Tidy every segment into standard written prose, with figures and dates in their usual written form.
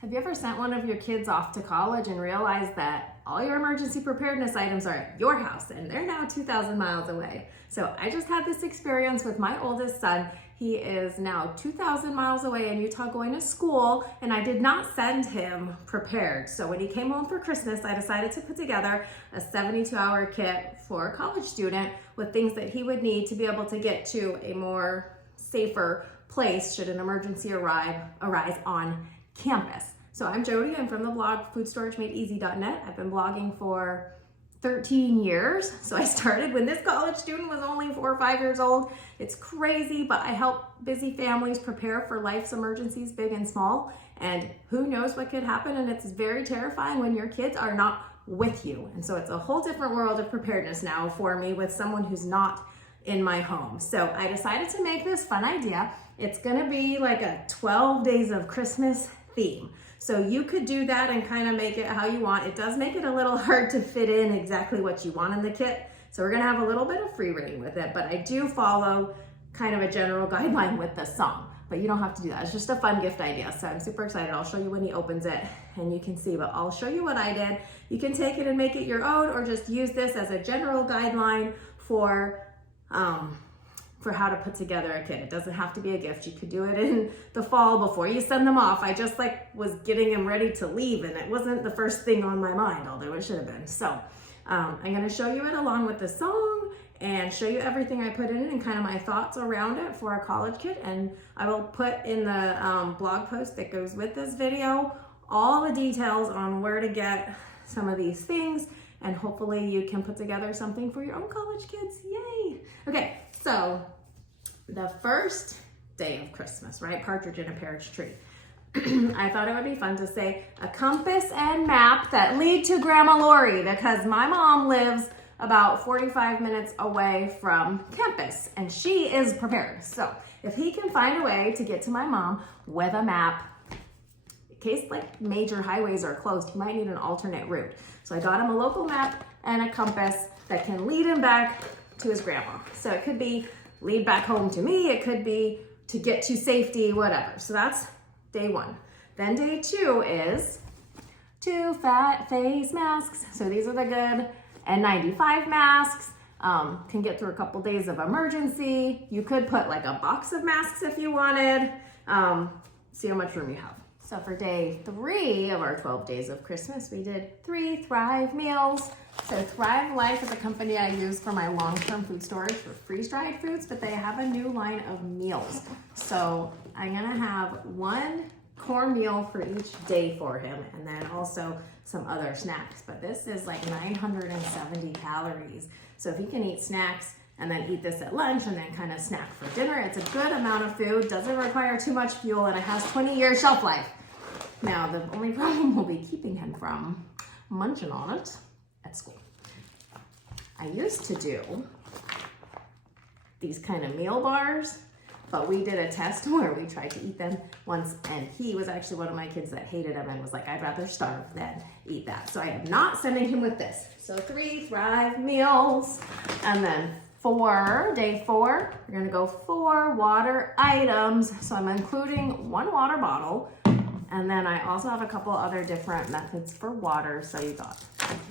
Have you ever sent one of your kids off to college and realized that all your emergency preparedness items are at your house and they're now 2,000 miles away? So I just had this experience with my oldest son. He is now 2,000 miles away in Utah going to school, and I did not send him prepared. So when he came home for Christmas, I decided to put together a 72-hour kit for a college student with things that he would need to be able to get to a more safer place should an emergency arise on campus. So I'm Jody, I'm from the blog foodstoragemade-easy.net. I've been blogging for 13 years. So I started when this college student was only 4 or 5 years old. It's crazy, but I help busy families prepare for life's emergencies, big and small. And who knows what could happen, and it's very terrifying when your kids are not with you. And so it's a whole different world of preparedness now for me with someone who's not in my home. So I decided to make this fun idea. It's gonna be like a 12 days of Christmas theme. So you could do that and kind of make it how you want. It does make it a little hard to fit in exactly what you want in the kit. So we're gonna have a little bit of free reign with it, but I do follow kind of a general guideline with the song, but you don't have to do that. It's just a fun gift idea. So I'm super excited. I'll show you when he opens it and you can see, but I'll show you what I did. You can take it and make it your own, or just use this as a general guideline for how to put together a kit. It doesn't have to be a gift. You could do it in the fall before you send them off. I just was getting him ready to leave, and it wasn't the first thing on my mind, although it should have been. So I'm gonna show you it along with the song and show you everything I put in it and kind of my thoughts around it for a college kit. And I will put in the blog post that goes with this video all the details on where to get some of these things, and hopefully you can put together something for your own college kids. Yay! Okay, so the first day of Christmas, right? Partridge in a pear tree. I thought it would be fun to say a compass and map that lead to Grandma Lori, because my mom lives about 45 minutes away from campus and she is prepared. So if he can find a way to get to my mom with a map, in case like major highways are closed, he might need an alternate route. So I got him a local map and a compass that can lead him back to his grandma. So it could be lead back home to me, it could be to get to safety, whatever. So that's day one. Then day two is 2 fat face masks. So these are the good N95 masks. Can get through a couple days of emergency. You could put like a box of masks if you wanted. See how much room you have. So for day 3 of our 12 days of Christmas, we did 3 Thrive meals. So Thrive Life is a company I use for my long-term food storage for freeze-dried foods, but they have a new line of meals. So I'm gonna have 1 corn meal for each day for him, and then also some other snacks. But this is like 970 calories. So if he can eat snacks and then eat this at lunch and then kind of snack for dinner, it's a good amount of food, doesn't require too much fuel, and it has 20-year shelf life. Now, the only problem will be keeping him from munching on it at school. I used to do these kind of meal bars, but we did a test where we tried to eat them once, and he was actually one of my kids that hated them and was like, I'd rather starve than eat that. So I am not sending him with this. So 3 Thrive meals, and then day 4, we're gonna go 4 water items. So I'm including 1 water bottle, and then I also have a couple other different methods for water. So you got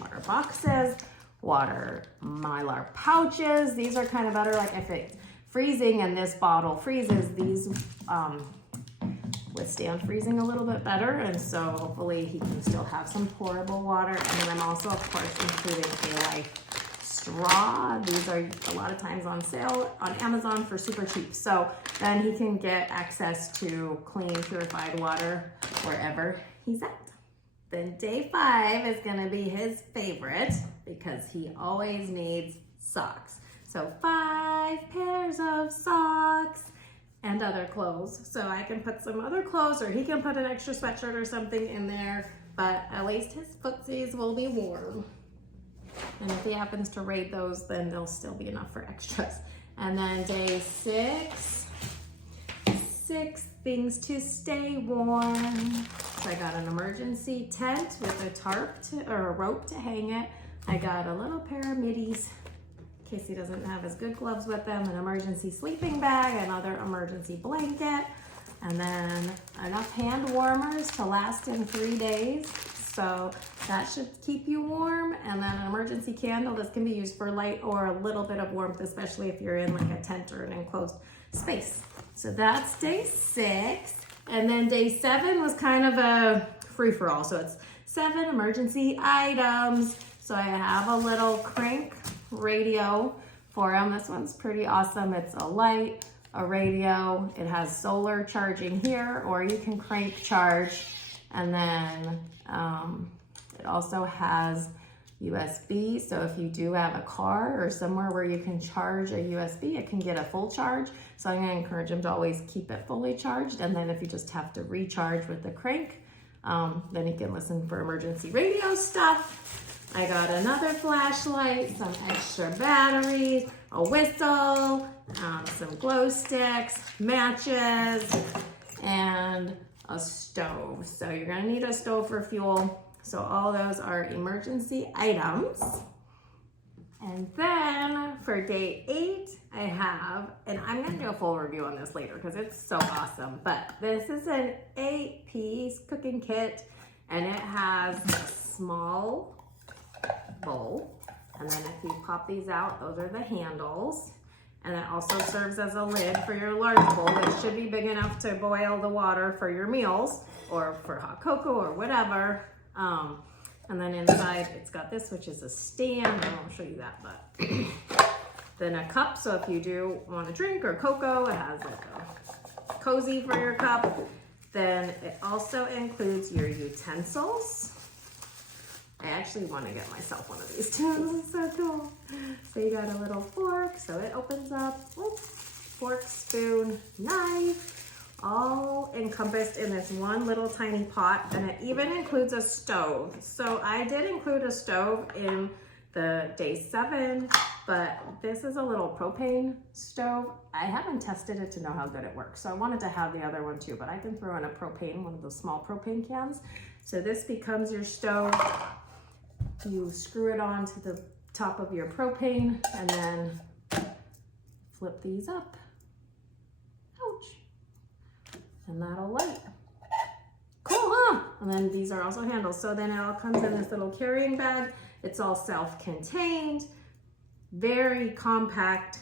water boxes, water Mylar pouches. These are kind of better, like if it's freezing and this bottle freezes, these withstand freezing a little bit better. And so hopefully he can still have some pourable water. And then I'm also, of course, including a Life straw. These are a lot of times on sale on Amazon for super cheap. So then he can get access to clean, purified water wherever he's at. Then day 5 is gonna be his favorite because he always needs socks. So 5 pairs of socks and other clothes. So I can put some other clothes, or he can put an extra sweatshirt or something in there, but at least his footsies will be warm. And if he happens to raid those, then there'll still be enough for extras. And then day 6 things to stay warm. So I got an emergency tent with a tarp or a rope to hang it. I got a little pair of middies in case he doesn't have his good gloves with him, an emergency sleeping bag, another emergency blanket. And then enough hand warmers to last in 3 days. So that should keep you warm. And then an emergency candle. This can be used for light or a little bit of warmth, especially if you're in like a tent or an enclosed space. So that's day 6. And then day 7 was kind of a free-for-all. So it's 7 emergency items. So I have a little crank radio for them. This one's pretty awesome. It's a light, a radio. It has solar charging here, or you can crank charge. And then it also has USB. So if you do have a car or somewhere where you can charge a USB, it can get a full charge. So I'm gonna encourage them to always keep it fully charged. And then if you just have to recharge with the crank, then you can listen for emergency radio stuff. I got another flashlight, some extra batteries, a whistle, some glow sticks, matches, and a stove. So you're gonna need a stove for fuel. So all those are emergency items. And then for day 8, I have, and I'm gonna do a full review on this later because it's so awesome, but this is an 8-piece cooking kit, and it has a small bowl. And then if you pop these out, those are the handles. And it also serves as a lid for your large bowl, which should be big enough to boil the water for your meals or for hot cocoa or whatever. And then inside it's got this, which is a stand. I won't show you that, but then a cup. So if you do want a drink or cocoa, it has like a cozy for your cup. Then it also includes your utensils. I actually want to get myself one of these too. It's so cool. So you got a little fork, so it opens up. Oops. Fork, spoon, knife, all encompassed in this one little tiny pot, and it even includes a stove. So I did include a stove in the day 7, but this is a little propane stove. I haven't tested it to know how good it works, so I wanted to have the other one too, but I can throw in a propane, one of those small propane cans. So this becomes your stove. You screw it onto the top of your propane and then flip these up. Ouch. And that'll light. Cool, huh? And then these are also handles. So then it all comes in this little carrying bag. It's all self-contained, very compact.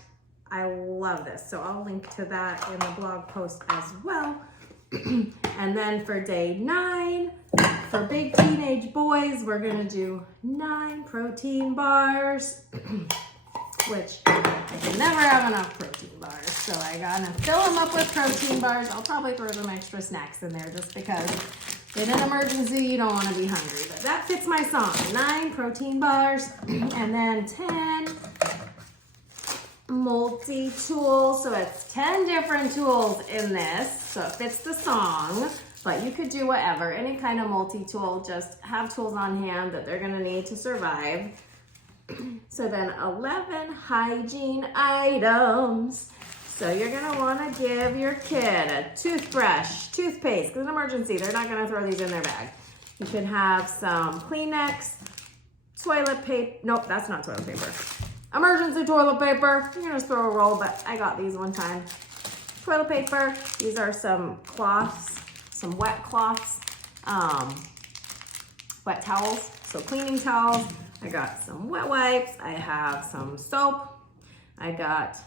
I love this. So I'll link to that in the blog post as well. And then for day 9, for big teenage boys, we're gonna do 9 protein bars, which I can never have enough protein bars. So I gotta fill them up with protein bars. I'll probably throw some extra snacks in there just because in an emergency, you don't wanna be hungry, but that fits my song. 9 protein bars, and then 10 multi-tools. So it's 10 different tools in this. So it fits the song, but you could do whatever, any kind of multi-tool. Just have tools on hand that they're gonna need to survive. So then 11 hygiene items. So you're gonna wanna give your kid a toothbrush, toothpaste, because in an emergency, they're not gonna throw these in their bag. You could have some Kleenex, toilet paper. Nope, that's not toilet paper. Emergency toilet paper. You're gonna throw a roll, but I got these one time. Toilet paper. These are some cloths, some wet cloths, wet towels. So cleaning towels. I got some wet wipes. I have some soap. I got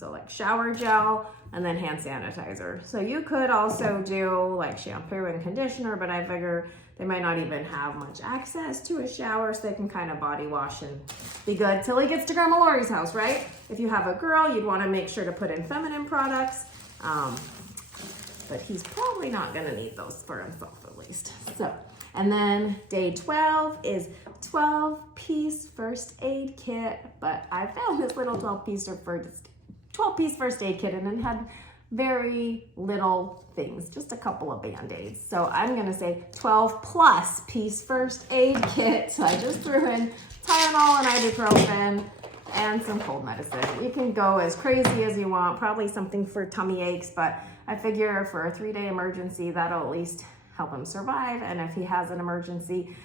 like shower gel and then hand sanitizer. So you could also do like shampoo and conditioner, but I figure they might not even have much access to a shower, so they can kind of body wash and be good till he gets to Grandma Lori's house, right? If you have a girl, you'd want to make sure to put in feminine products, but he's probably not going to need those for himself at least. So, and then day 12 is 12-piece first aid kit, but I found this little 12-piece first aid kit, and it had very little things, just a couple of Band-Aids. So I'm gonna say 12+ piece first aid kit. So I just threw in Tylenol and ibuprofen and some cold medicine. You can go as crazy as you want, probably something for tummy aches, but I figure for a 3-day emergency, that'll at least help him survive. And if he has an emergency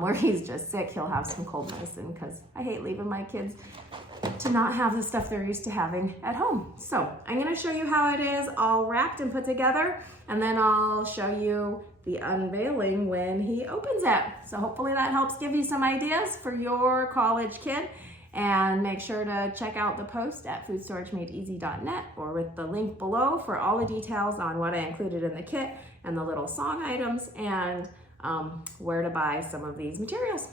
where he's just sick, he'll have some cold medicine, because I hate leaving my kids to not have the stuff they're used to having at home. So I'm gonna show you how it is all wrapped and put together, and then I'll show you the unveiling when he opens it. So hopefully that helps give you some ideas for your college kid. And make sure to check out the post at foodstoragemadeeasy.net or with the link below for all the details on what I included in the kit and the little song items and where to buy some of these materials.